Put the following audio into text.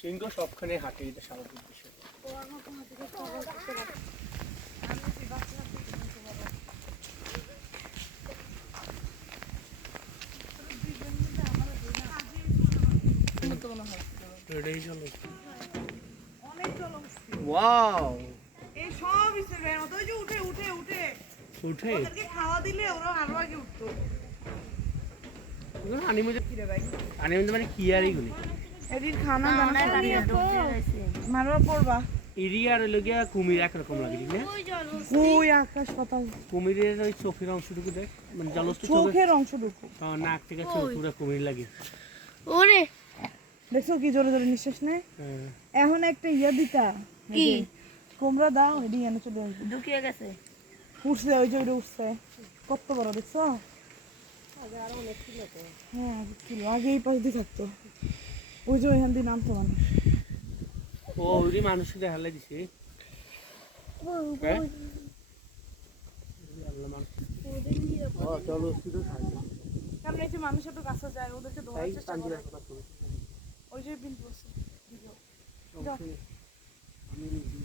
সিংহ সবখানে হাঁটে, এটা স্বাভাবিক বিষয়। ওয়াও, এই সব ইসের মতো ওই যে উঠে উঠে উঠে উঠে ওদেরকে খাওয়া দিলে ওরা আরো আগে উঠতো। আনিমুজে মানে কি আর এইগুলি এদিন খানা দানা মারবা পড়বা ইরি আর লগিয়া কুমির একরকম লাগে ঠিক না? ওই আকাশ পাতাল কুমিরের ওই চোখের অংশটুকু দেখ, মানে জলস্থ চোখের অংশটুকু নাক থেকে চোখ পুরো কুমির লাগে। ওরে দেখছো কি জোরে জোরে নিঃশ্বাস নেয়। এখন একটা ইয়া দিতা কি কোমরা দাও এডি এনে চলে আসবে। ঢুকিয়ে গেছে উঠছে ওই যে ওইটা উঠছে কত বড় দেখছো? হ্যাঁ ছিল আগে এই পাশ দিয়ে থাকতো, ওই যে ওইখান দিয়ে নামতো মানুষ। ও ওই মানুষকে দেখালে দিছে কেমন এই যে মানুষ একটু কাছে যায় ওদেরকে ধরার চেষ্টা করে। ওই যে বিন্দু আছে